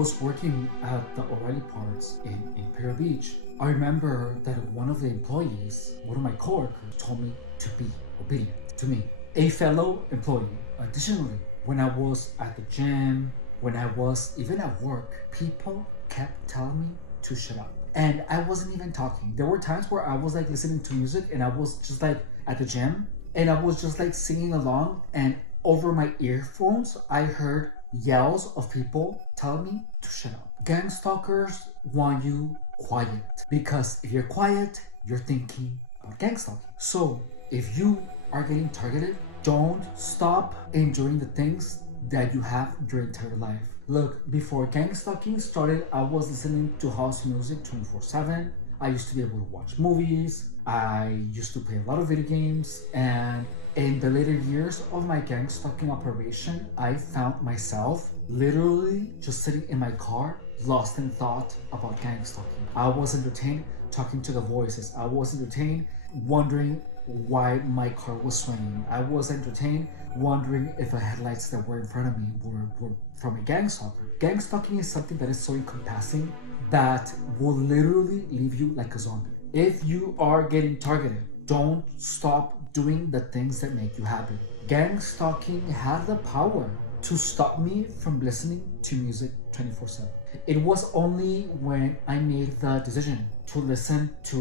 was working at the O'Reilly Parts in Imperial Beach. I remember that one of the employees, one of my coworkers, told me to be obedient to me, a fellow employee. Additionally, when I was at the gym, when I was even at work, people kept telling me to shut up. And I wasn't even talking. There were times where I was like listening to music and I was just like at the gym and I was just like singing along, and over my earphones I heard yells of people telling me to shut up. Gang stalkers want you quiet, because if you're quiet, you're thinking about gang stalking. So if you are getting targeted, don't stop enjoying the things that you have your entire life. Look, before gang stalking started, I was listening to house music 24/7. I used to be able to watch movies. I used to play a lot of video games. And in the later years of my gang stalking operation, I found myself literally just sitting in my car, lost in thought about gang stalking. I was entertained talking to the voices. I was entertained wondering why my car was swinging. I was entertained wondering if the headlights that were in front of me were from a gang stalker. Gang stalking is something that is so encompassing that will literally leave you like a zombie. If you are getting targeted, don't stop doing the things that make you happy. Gang stalking had the power to stop me from listening to music 24/7. It was only when I made the decision to listen to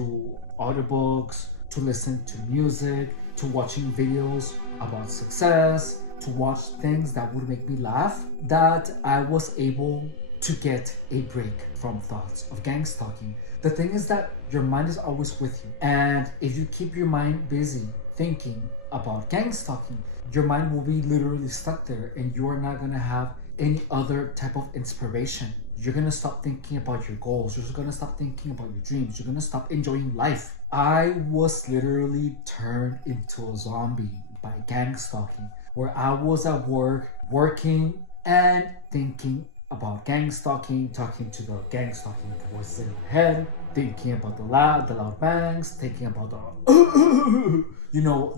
audiobooks, to listen to music, to watching videos about success, to watch things that would make me laugh, that I was able to get a break from thoughts of gang stalking. The thing is that your mind is always with you, and if you keep your mind busy thinking about gang stalking, your mind will be literally stuck there and you are not gonna have any other type of inspiration. You're gonna stop thinking about your goals. You're just gonna stop thinking about your dreams. You're gonna stop enjoying life. I was literally turned into a zombie by gang stalking, where I was at work, working and thinking about gang stalking, talking to the gang stalking voices in my head, thinking about the loud bangs, thinking about the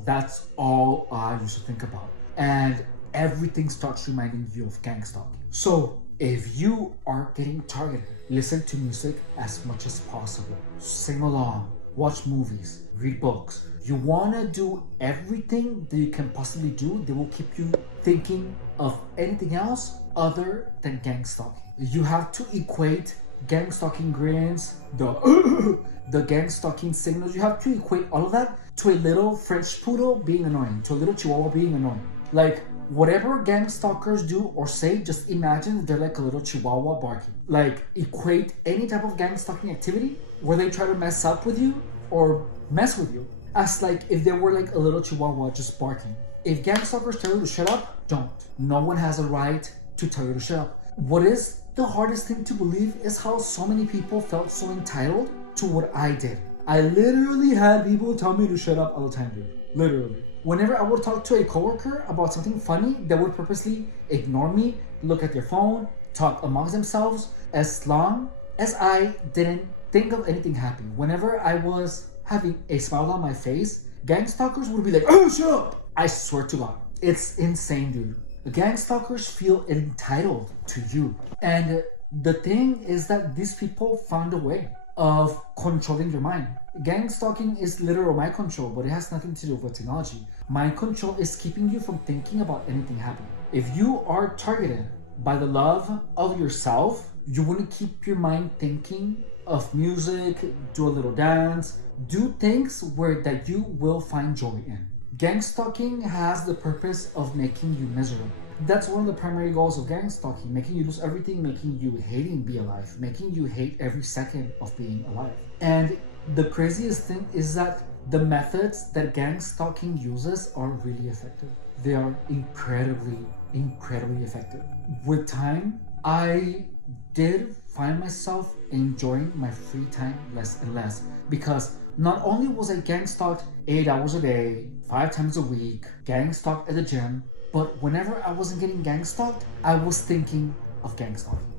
that's all I used to think about. And everything starts reminding you of gang stalking. So if you are getting targeted, listen to music as much as possible. Sing along, watch movies, read books. You wanna do everything that you can possibly do that will keep you thinking of anything else other than gang stalking. You have to equate gang stalking grins, the gang stalking signals. You have to equate all of that to a little French poodle being annoying, to a little chihuahua being annoying. Like, whatever gang stalkers do or say, just imagine they're like a little chihuahua barking. Like, equate any type of gang stalking activity where they try to mess up with you or mess with you as like if they were like a little chihuahua just barking. If gang stalkers tell you to shut up, don't. No one has a right to tell you to shut up. What is the hardest thing to believe is how so many people felt so entitled to what I did. I literally had people tell me to shut up all the time, dude. Literally. Whenever I would talk to a coworker about something funny, they would purposely ignore me, look at their phone, talk amongst themselves, as long as I didn't think of anything happy. Whenever I was having a smile on my face, gang stalkers would be like, "Oh, shut up!" I swear to God. It's insane, dude. The gang stalkers feel entitled to you. And the thing is that these people found a way of controlling your mind. Gang stalking is literal mind control, but it has nothing to do with technology. Mind control is keeping you from thinking about anything happy. If you are targeted by the love of yourself, you want to keep your mind thinking of music, do a little dance, do things that you will find joy in. Gang stalking has the purpose of making you miserable. That's one of the primary goals of gang stalking, making you lose everything, making you hating be alive, making you hate every second of being alive. And the craziest thing is that the methods that gang stalking uses are really effective. They are incredibly effective. With time, I did find myself enjoying my free time less and less, because not only was I gang stalked 8 hours a day, 5 times a week, gang stalked at the gym, but whenever I wasn't getting gang stalked, I was thinking of gang stalking.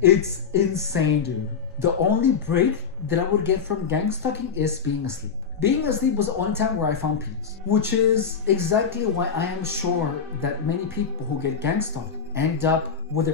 It's insane, dude. The only break that I would get from gang stalking is being asleep. Being asleep was the only time where I found peace, which is exactly why I am sure that many people who get gang stalked end up with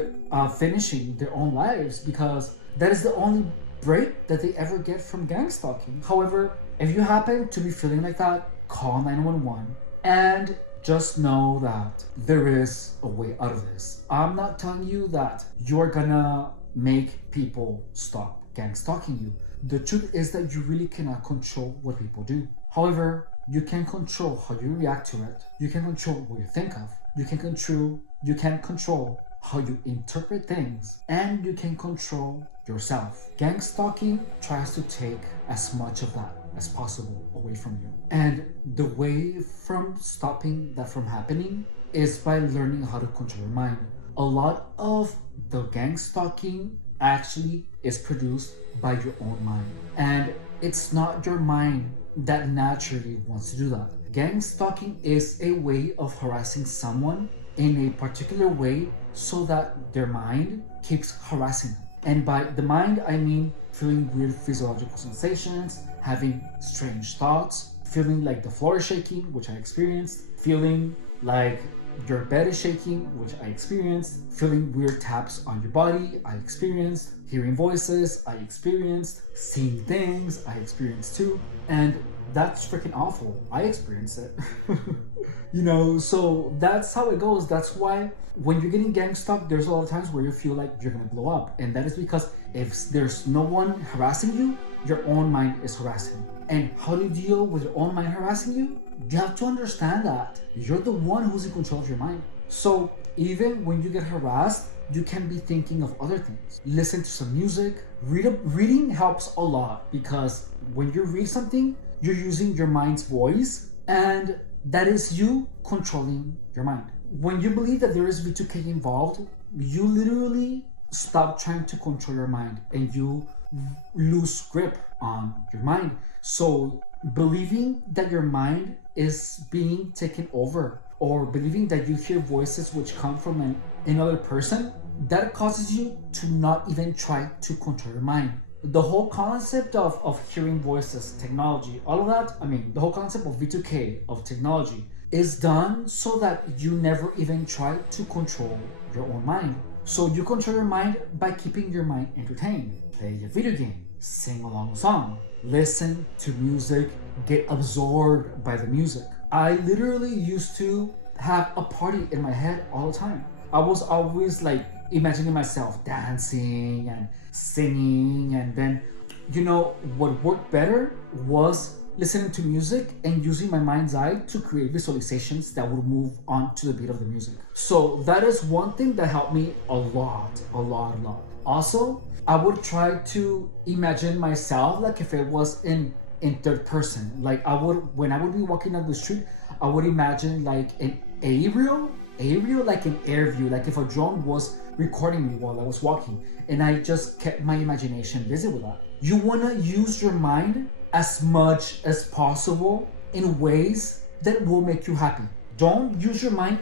finishing their own lives, because that is the only break that they ever get from gang stalking. However, if you happen to be feeling like that, call 911 and just know that there is a way out of this. I'm not telling you that you're gonna make people stop gang stalking you. The truth is that you really cannot control what people do. However, you can control how you react to it. You can control what you think of. You can control how you interpret things, and you can control yourself. Gang stalking tries to take as much of that as possible away from you. And the way from stopping that from happening is by learning how to control your mind. A lot of the gang stalking actually is produced by your own mind. And it's not your mind that naturally wants to do that. Gang stalking is a way of harassing someone in a particular way so that their mind keeps harassing them. And by the mind, I mean feeling weird physiological sensations, having strange thoughts, feeling like the floor is shaking, which I experienced, feeling like your bed is shaking, which I experienced, feeling weird taps on your body, I experienced, hearing voices, I experienced, seeing things, I experienced too. And that's freaking awful. I experienced it. So that's how it goes. That's why when you're getting gang stalked, there's a lot of times where you feel like you're gonna blow up. And that is because if there's no one harassing you, your own mind is harassing you. And how do you deal with your own mind harassing you? You have to understand that you're the one who's in control of your mind. So even when you get harassed, you can be thinking of other things. Listen to some music. Reading helps a lot, because when you read something, you're using your mind's voice, and that is you controlling your mind. When you believe that there is V2K involved, you literally stop trying to control your mind and you lose grip on your mind. So believing that your mind is being taken over, or believing that you hear voices which come from another person, that causes you to not even try to control your mind. The whole concept of hearing voices, technology, all of that, the whole concept of V2K, of technology, is done so that you never even try to control your own mind. So you control your mind by keeping your mind entertained. Play a video game, sing along a song, listen to music, get absorbed by the music. I literally used to have a party in my head all the time. I was always like imagining myself dancing and singing, and then what worked better was listening to music and using my mind's eye to create visualizations that would move on to the beat of the music. So that is one thing that helped me a lot. Also, I would try to imagine myself like if it was in third person. Like when I would be walking down the street, I would imagine like an aerial, like an air view, like if a drone was recording me while I was walking, and I just kept my imagination busy with that. You want to use your mind as much as possible in ways that will make you happy. Don't use your mind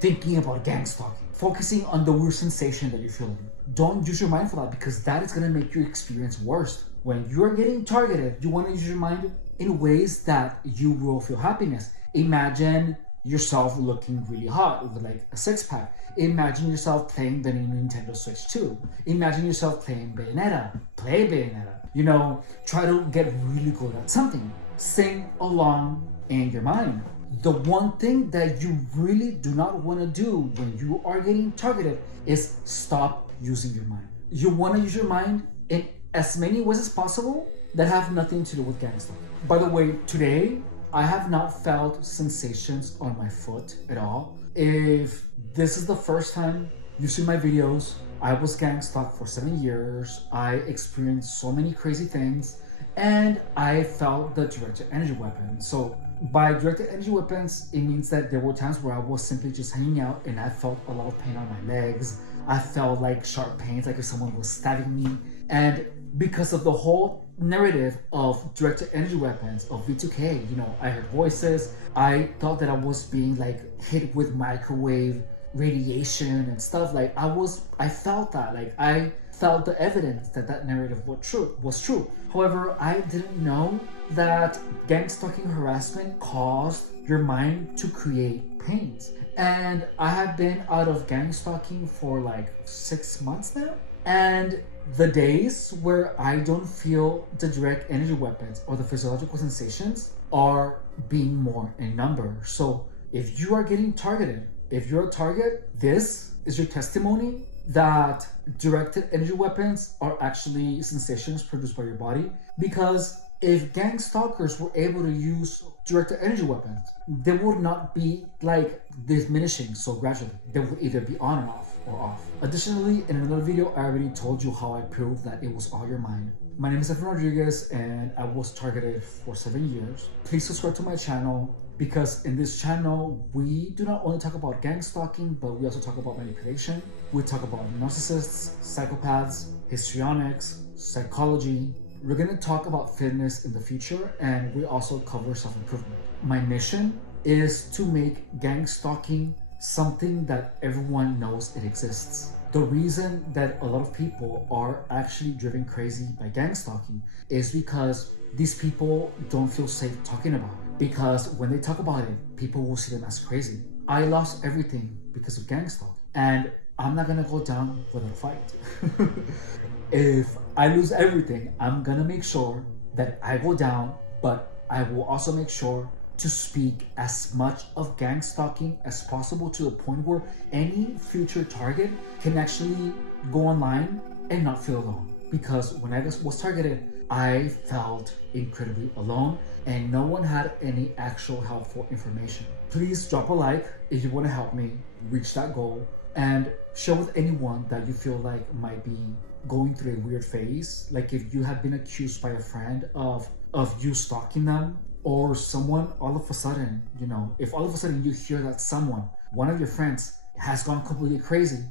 thinking about gang stalking, focusing on the weird sensation that you're feeling. Don't use your mind for that, because that is going to make your experience worse. When you're getting targeted, you want to use your mind in ways that you will feel happiness. Imagine yourself looking really hot with like a six-pack. Imagine yourself playing the new Nintendo Switch 2. Imagine yourself playing Bayonetta. Play Bayonetta. Try to get really good at something. Sing along in your mind. The one thing that you really do not want to do when you are getting targeted is stop using your mind. You want to use your mind in as many ways as possible that have nothing to do with gang stalking. By the way, today, I have not felt sensations on my foot at all. If this is the first time you see my videos, I was gang stalked for 7 years. I experienced so many crazy things, and I felt the directed energy weapon. So by directed energy weapons, it means that there were times where I was simply just hanging out and I felt a lot of pain on my legs. I felt like sharp pains, like if someone was stabbing me. And because of the whole narrative of directed energy weapons, of V2K, I heard voices. I thought that I was being like hit with microwave radiation and stuff. Like I felt that, like I felt the evidence that narrative was true. However, I didn't know that gang stalking harassment caused your mind to create pains. And I have been out of gang stalking for like 6 months now. And the days where I don't feel the direct energy weapons or the physiological sensations are being more in number. So if you are getting targeted, if you're a target, this is your testimony that directed energy weapons are actually sensations produced by your body. Because if gang stalkers were able to use directed energy weapons, they would not be like diminishing so gradually. They would either be on and off or off. Additionally, in another video, I already told you how I proved that it was all your mind. My name is Evan Rodriguez and I was targeted for 7 years. Please subscribe to my channel, because in this channel, we do not only talk about gang stalking, but we also talk about manipulation. We talk about narcissists, psychopaths, histrionics, psychology. We're gonna talk about fitness in the future, and we also cover self-improvement. My mission is to make gang stalking something that everyone knows it exists. The reason that a lot of people are actually driven crazy by gang stalking is because these people don't feel safe talking about it. Because when they talk about it, people will see them as crazy. I lost everything because of gang stalking, and I'm not gonna go down without a fight. If I lose everything, I'm gonna make sure that I go down, but I will also make sure to speak as much of gang stalking as possible, to the point where any future target can actually go online and not feel alone. Because when I was targeted, I felt incredibly alone and no one had any actual helpful information. Please drop a like if you want to help me reach that goal, and share with anyone that you feel like might be going through a weird phase. Like if you have been accused by a friend of you stalking them, or someone all of a sudden, if all of a sudden you hear that one of your friends has gone completely crazy,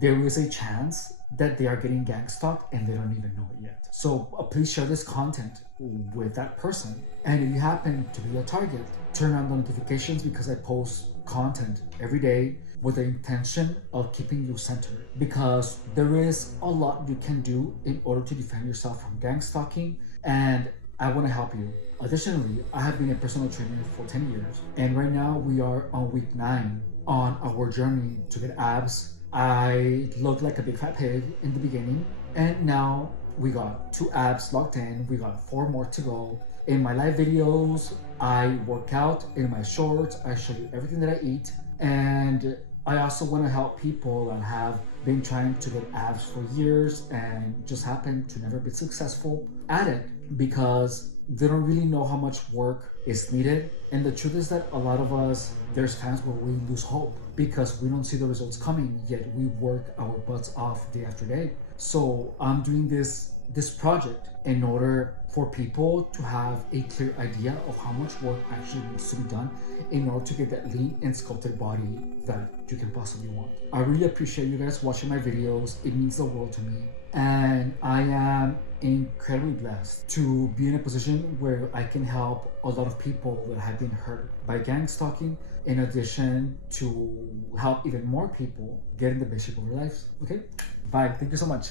there is a chance that they are getting gang stalked and they don't even know it yet. So please share this content with that person. And if you happen to be a target, turn on the notifications, because I post content every day with the intention of keeping you centered. Because there is a lot you can do in order to defend yourself from gang stalking, and I want to help you. Additionally, I have been a personal trainer for 10 years, and right now we are on week 9 on our journey to get abs. I looked like a big fat pig in the beginning, and now we got 2 abs locked in. We got 4 more to go. In my live videos, I work out. In my shorts, I show you everything that I eat. And I also want to help people that have been trying to get abs for years and just happen to never be successful at it, because they don't really know how much work is needed. And the truth is that a lot of us, there's times where we lose hope because we don't see the results coming, yet we work our butts off day after day. So I'm doing this project in order for people to have a clear idea of how much work actually needs to be done in order to get that lean and sculpted body that you can possibly want. I really appreciate you guys watching my videos. It means the world to me. And I am incredibly blessed to be in a position where I can help a lot of people that have been hurt by gang stalking, in addition to help even more people get in the best shape of their lives. Okay? Bye. Thank you so much.